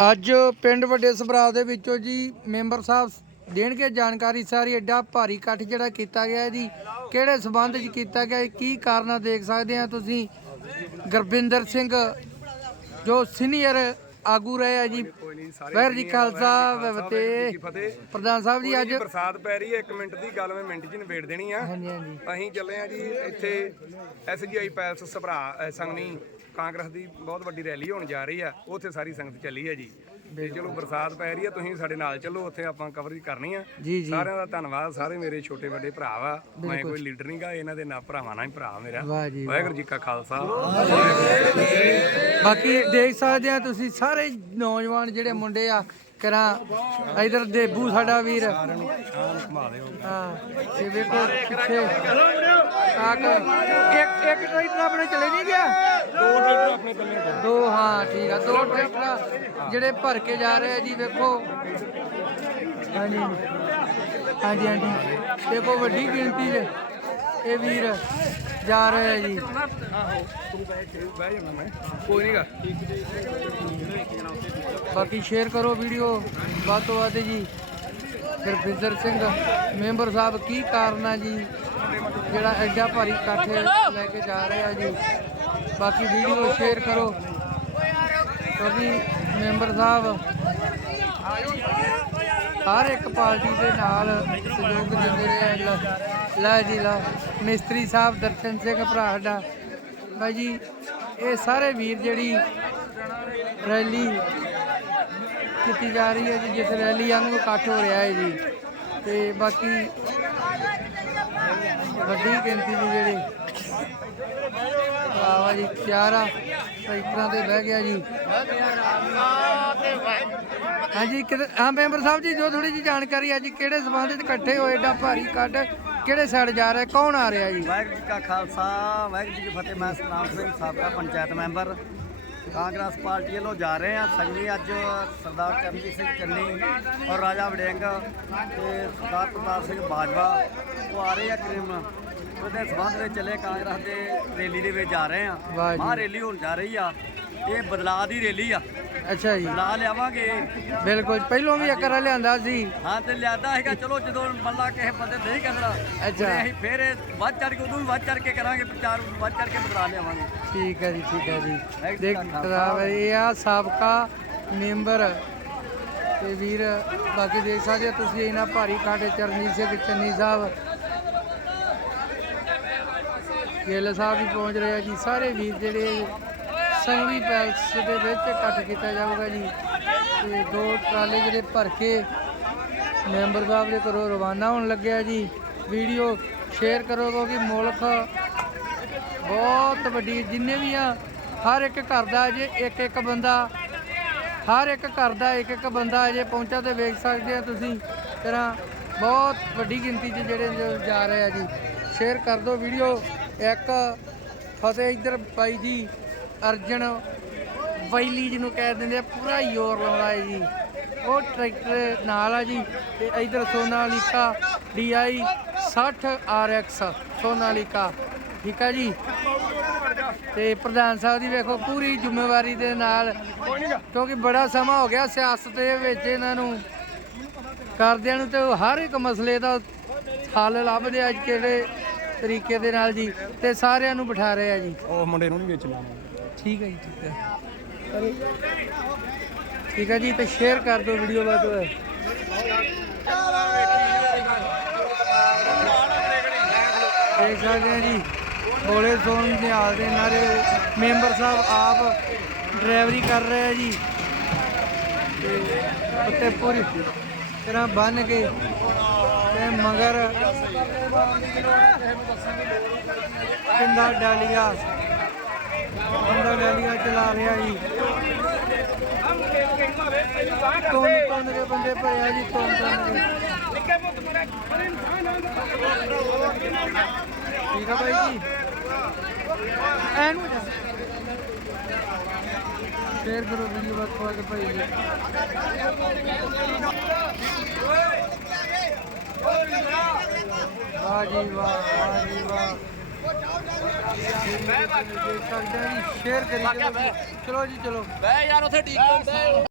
ਅੱਜ ਪਿੰਡ ਵੱਡੇ ਸਭਰਾ ਦੇ ਵਿੱਚੋਂ ਜੀ ਮੈਂਬਰ ਸਾਹਿਬ ਦੇਣਗੇ ਜਾਣਕਾਰੀ ਸਾਰੀ ਐਡਾ ਭਾਰੀ ਇਕੱਠ ਜਿਹੜਾ ਕੀਤਾ ਗਿਆ ਜੀ। ਕਿਹੜੇ ਸਬੰਧ 'ਚ ਕੀਤਾ ਗਿਆ ਕੀ ਕਾਰਨ ਦੇਖ ਸਕਦੇ ਆ ਤੁਸੀਂ? ਗੁਰਬਿੰਦਰ ਸਿੰਘ ਜੋ ਸੀਨੀਅਰ ਆਗੂ ਰਹੇ ਆ ਜੀ ਵਾਹਿਗੁਰੂ ਜੀ ਖਾਲਸਾ ਤੇ ਫਤਿਹ। ਪ੍ਰਧਾਨ ਸਾਹਿਬ ਜੀ ਅੱਜ ਬਰਸਾਤ ਪੈ ਰਹੀ ਹੈ 1 ਮਿੰਟ ਦੀ ਗੱਲ ਮੈਂ ਮਿੰਟ 'ਚ ਨਿਬੇੜ ਦੇਣੀ ਆ। ਹਾਂਜੀ ਹਾਂਜੀ। ਅਸੀਂ ਚੱਲੇ ਆ ਜੀ ਇੱਥੇ ਐਸਜੀਆਈ ਪੈਲਸ ਸਭਰਾ ਸੰਗਨੀ ਕਾਂਗਰਸ ਦੀ ਬਹੁਤ ਵੱਡੀ ਰੈਲੀ ਹੋਣ ਜਾ ਰਹੀ ਆ ਉੱਥੇ ਸਾਰੀ ਸੰਗਤ ਚੱਲੀ ਹੈ ਜੀ। ਤੇ ਚਲੋ ਬਰਸਾਤ ਪੈ ਰਹੀ ਹੈ ਤੁਸੀਂ ਸਾਡੇ ਨਾਲ ਚੱਲੋ ਉੱਥੇ ਆਪਾਂ ਕਵਰੇਜ ਕਰਨੀ ਆ। ਜੀ ਜੀ। ਸਾਰਿਆਂ ਦਾ ਧੰਨਵਾਦ ਸਾਰੇ ਮੇਰੇ ਛੋਟੇ ਵੱਡੇ ਭਰਾ ਵਾ ਮੈਂ ਕੋਈ ਲੀਡਰ ਨਹੀਂਗਾ ਇਹਨਾਂ ਦੇ ਨਾਲ ਭਰਾਵਾਂ ਨਾਲ ਹੀ ਭਰਾ ਮੇਰਾ। ਵਾਹ ਜੀ ਵਾਹਿਗੁਰੂ ਜੀ ਕਾ ਖਾਲਸਾ। ਬਾਕੀ ਦੇਖ ਸਕਦੇ ਆ ਤੁਸੀਂ ਸਾਰੇ ਨੌਜਵਾਨ ਜਿਹੜੇ ਮੁੰਡੇ ਆ ਕਰਾਂ ਇਧਰ ਦੇਬੂ ਸਾਡਾ ਵੀਰ। ਘੁਮਾ ਦਿਓ ਹਾਂ ਇਹ ਵੇਖੋ ਪਿੱਛੇ ਕਾਕ ਇੱਕ ਇੱਕ ਟਰੈਕਟਰ ਆਪਣੇ ਚਲੇ ਨਹੀਂ ਗਿਆ? ਆਪਣੇ ਦੋ ਹਾਂ ਠੀਕ ਆ। ਦੋ ਟਰੈਕਟਰ ਜਿਹੜੇ ਭਰ ਕੇ ਜਾ ਰਹੇ ਆ ਜੀ ਵੇਖੋ। ਹਾਂਜੀ। ਹਾਂਜੀ ਹਾਂਜੀ। ਦੇਖੋ ਵੱਡੀ ਗਿਣਤੀ 'ਚ ਇਹ ਵੀਰ ਜਾ ਰਹੇ ਆ ਜੀ। ਕੋਈ ਨਹੀਂਗਾ ਬਾਕੀ ਸ਼ੇਅਰ ਕਰੋ ਵੀਡੀਓ ਵੱਧ ਤੋਂ ਵੱਧ ਜੀ। ਗੁਰਵਿੰਦਰ ਸਿੰਘ ਮੈਂਬਰ ਸਾਹਿਬ ਕੀ ਕਾਰਨ ਆ ਜੀ? ਜਿਹੜਾ ਐਡਾ ਭਾਰੀ ਇਕੱਠ ਲੈ ਕੇ ਜਾ ਰਹੇ ਆ ਜੀ। ਬਾਕੀ ਵੀਡੀਓ ਸ਼ੇਅਰ ਕਰੋ। ਕਿਉਂਕਿ ਮੈਂਬਰ ਸਾਹਿਬ ਹਰ ਇੱਕ ਪਾਰਟੀ ਦੇ ਨਾਲ ਸਹਿਯੋਗ ਦਿੰਦੇ ਰਹੇ ਲੈ- ਲੈ ਜੀ, ਲਾ। ਮਿਸਤਰੀ ਸਾਹਿਬ ਦਰਸ਼ਨ ਸਿੰਘ ਭਰਾ ਸਾਡਾ। ਬਾਈ ਜੀ, ਇਹ ਸਾਰੇ ਵੀਰ ਜਿਹੜੀ ਰੈਲੀ ਕੀਤੀ ਜਾ ਰਹੀ ਹੈ ਜੀ, ਜਿਸ ਰੈਲੀ ਵਾਂਗੂ ਇਕੱਠ ਹੋ ਰਿਹਾ ਹੈ ਜੀ। ਤੇ ਬਾਕੀ ਵੱਡੀ ਗਿਣਤੀ ਦੀ ਜਿਹੜੀ। ਆਵਾ ਜੀ ਚਾਰਾ ਟਰੈਕਟਰਾਂ ਤੇ ਬਹਿ ਗਿਆ ਜੀ। ਹਾਂਜੀ ਹਾਂ, ਮੈਂਬਰ ਸਾਹਿਬ ਜੀ, ਜੋ ਥੋੜੀ ਜੀ ਜਾਣਕਾਰੀ ਅੱਜ ਕਿਹੜੇ ਸਬੰਧ ਵਿੱਚ ਇਕੱਠੇ ਹੋਏ, ਏਡਾ ਭਾਰੀ ਇਕੱਠ ਕਿਹੜੇ ਸਾਈਡ ਜਾ ਰਿਹਾ, ਕੌਣ ਆ ਰਿਹਾ ਜੀ? ਵਾਹਿਗੁਰੂ ਜੀ ਕਾ ਖਾਲਸਾ, ਵਾਹਿਗੁਰੂ ਜੀ ਕੀ ਫਤਿਹ, ਮੈਂ ਸਤਨਾਮ ਸਿੰਘ, ਸਾਬਕਾ ਪੰਚਾਇਤ ਮੈਂਬਰ। ਕਾਂਗਰਸ ਪਾਰਟੀ ਵੱਲੋਂ ਜਾ ਰਹੇ ਹਾਂ। ਸੰਗਨੀ ਅੱਜ ਸਰਦਾਰ ਚਰਨਜੀਤ ਸਿੰਘ ਚੰਨੀ ਔਰ ਰਾਜਾ ਵੜਿੰਗ ਤੇ ਸਰਦਾਰ ਪ੍ਰਤਾਪ ਸਿੰਘ ਬਾਜਵਾ ਉਹ ਆ ਰਹੇ ਆ ਕਰੀਮ ਉਹਦੇ ਸਬੰਧ ਵਿੱਚ ਚੱਲੇ ਕਾਂਗਰਸ ਦੇ ਰੈਲੀ ਦੇ ਵਿੱਚ ਜਾ ਰਹੇ ਵਾਹ ਆ। ਜੀ। ਮਹਾਂ ਰੈਲੀ ਹੋਣ ਜਾ ਰਹੀ ਆ। ਇਹ ਬਦਲਾਅ ਦੀ ਰੈਲੀ ਆ। ਅੱਛਾ ਜੀ। ਬਦਲਾਅ ਲਿਆਵਾਂਗੇ। ਬਿਲਕੁਲ। ਪਹਿਲੋਂ ਵੀ ਇੱਕ ਰਾ ਲਿਆਂਦਾ ਸੀ। ਹਾਂ ਤੇ ਲਿਆਦਾ ਹੈਗਾ ਚਲੋ ਜਦੋਂ ਮੱਲਾ ਕਿਸੇ ਬੰਦੇ ਨਹੀਂ ਕਰਦਾ ਅੱਛਾ। ਤੇ ਅਸੀਂ ਫੇਰ ਇਹ ਵੱਧ ਚੜ ਕੇ ਉਦੋਂ ਵੀ ਵੱਧ ਚੜ ਕੇ ਕਰਾਂਗੇ ਪ੍ਰਚਾਰ ਵੱਧ ਚੜ ਕੇ ਬਦਲਾ ਲਿਆਵਾਂਗੇ। ਠੀਕ ਹੈ ਜੀ ਠੀਕ ਹੈ ਜੀ। ਦੇਖ ਜੀ ਹੈ ਇਹ ਆ ਸਾਬਕਾ ਮੈਂਬਰ। ਤੇ ਵੀਰ ਬਾਕੀ ਦੇਖ ਸਕਦੇ ਹੋ ਤੁਸੀਂ ਇਹਨਾਂ ਭਾਰੀ ਕਾਂਟੇ ਚਰਨਜੀਤ ਸਿੰਘ ਚੰਨੀ ਸਾਹਿਬ। ਗਿੱਲ ਸਾਹਿਬ ਵੀ ਪਹੁੰਚ ਰਹੇ ਆ ਜੀ। ਸਾਰੇ ਵੀਰ ਜਿਹੜੇ ਸੰਗਵੀ ਪੈਲਸ ਦੇ ਵਿੱਚ ਇਕੱਠ ਕੀਤਾ ਜਾਊਗਾ ਜੀ। ਤੇ ਦੋ ਟਰਾਲੇ ਜਿਹੜੇ ਭਰ ਕੇ ਮੈਂਬਰ ਸਾਹਿਬ ਦੇ ਘਰੋਂ ਰਵਾਨਾ ਹੋਣ ਲੱਗਿਆ ਜੀ। ਵੀਡੀਓ ਸ਼ੇਅਰ ਕਰੋ ਕਿਉਂਕਿ ਮੁਲਕ ਬਹੁਤ ਵੱਡੀ, ਜਿੰਨੇ ਵੀ ਆ, ਹਰ ਇੱਕ ਘਰ ਦਾ ਜੇ ਇੱਕ ਇੱਕ ਬੰਦਾ, ਹਰ ਇੱਕ ਘਰ ਦਾ ਇੱਕ ਇੱਕ ਬੰਦਾ ਅਜੇ ਪਹੁੰਚਾ ਤੇ ਵੇਖ ਸਕਦੇ ਆ ਤੁਸੀਂ। ਤਰ੍ਹਾਂ ਬਹੁਤ ਵੱਡੀ ਗਿਣਤੀ 'ਚ ਜਿਹੜੇ ਜਾ ਰਹੇ ਆ ਜੀ। ਸ਼ੇਅਰ ਕਰ ਦਿਓ ਵੀਡੀਓ। ਇੱਕ ਫਤਿਹ ਇੱਧਰ ਬਾਈ ਜੀ, ਅਰਜਨ ਵੈਲੀ ਜਿਹਨੂੰ ਕਹਿ ਦਿੰਦੇ ਆ, ਪੂਰਾ ਜ਼ੋਰ ਲਾਉਂਦਾ ਹੈ ਜੀ। ਉਹ ਟਰੈਕਟਰ ਨਾਲ ਆ ਜੀ, ਤੇ ਇਧਰ ਸੋਨਾਲੀਕਾ DI 60 RX ਸੋਨਾਲੀਕਾ, ਠੀਕ ਆ ਜੀ? ਤੇ ਪ੍ਰਧਾਨ ਸਾਹਿਬ ਦੀ ਵੇਖੋ, ਪੂਰੀ ਜ਼ਿੰਮੇਵਾਰੀ ਦੇ ਨਾਲ, ਕਿਉਂਕਿ ਬੜਾ ਸਮਾਂ ਹੋ ਗਿਆ ਸਿਆਸਤ ਦੇ ਵਿੱਚ ਇਹਨਾਂ ਨੂੰ। ਕਰਦਿਆਂ ਨੂੰ ਤੇ ਹਰ ਇੱਕ ਮਸਲੇ ਦਾ ਹੱਲ ਲੱਭਦੇ ਆ, ਅੱਜ ਕਿਹੜੇ ਤਰੀਕੇ ਦੇ ਨਾਲ ਜੀ ਤੇ ਸਾਰਿਆਂ ਨੂੰ ਬਿਠਾ ਰਹੇ ਆ ਜੀ। ਉਹ ਮੁੰਡੇ ਨੂੰ ਨਹੀਂ ਵਿੱਚ ਲਾਉਣਾ ਠੀਕ ਹੈ ਜੀ ਠੀਕ ਹੈ ਠੀਕ ਹੈ ਜੀ ਤੇ ਸ਼ੇਅਰ ਕਰ ਦਿਓ ਵੀਡੀਓ ਬਾਅਦ ਵਿੱਚ ਦੇਖ ਸਕਦੇ ਆ ਜੀ ਬੋਲੇ ਸੋਨ ਨਿਹਾਲ ਦੇ ਨਾਰੇ। ਮੈਂਬਰ ਸਾਹਿਬ ਆਪ ਡਰਾਈਵਰੀ ਕਰ ਰਹੇ ਆ ਜੀ। ਤੇ ਉੱਤੇ ਪੂਰੀ ਤਰ੍ਹਾਂ ਬੰਨ ਕੇ ਤੇ ਮਗਰ ਕਿੰਦਾ ਡਾਲੀਆ। ਕਿੰਦਾ ਡਾਲੀਆ ਚਲਾ ਰਿਹਾ ਜੀ। ਤੋਨ ਤੋਨ ਦੇ ਬੰਦੇ ਪਏ ਜੀ ਤੋਨ ਤੋਨ ਦੇ ਠੀਕ ਆ ਬਾਈ ਜੀ। ਐਨੂੰ ਸ਼ੇਅਰ ਕਰੋ ਵੀਡੀਓ ਬਾਤ ਪਾ ਭਾਈ ਜੀ ਵਾਹ ਜੀ ਵਾਹ ਵਾਹ ਜੀ ਵਾਹ। ਸ਼ੇਅਰ ਕਰੀ ਚਲੋ ਜੀ ਚਲੋ। ਬੈ ਯਾਰ ਉਥੇ ਡੀਕ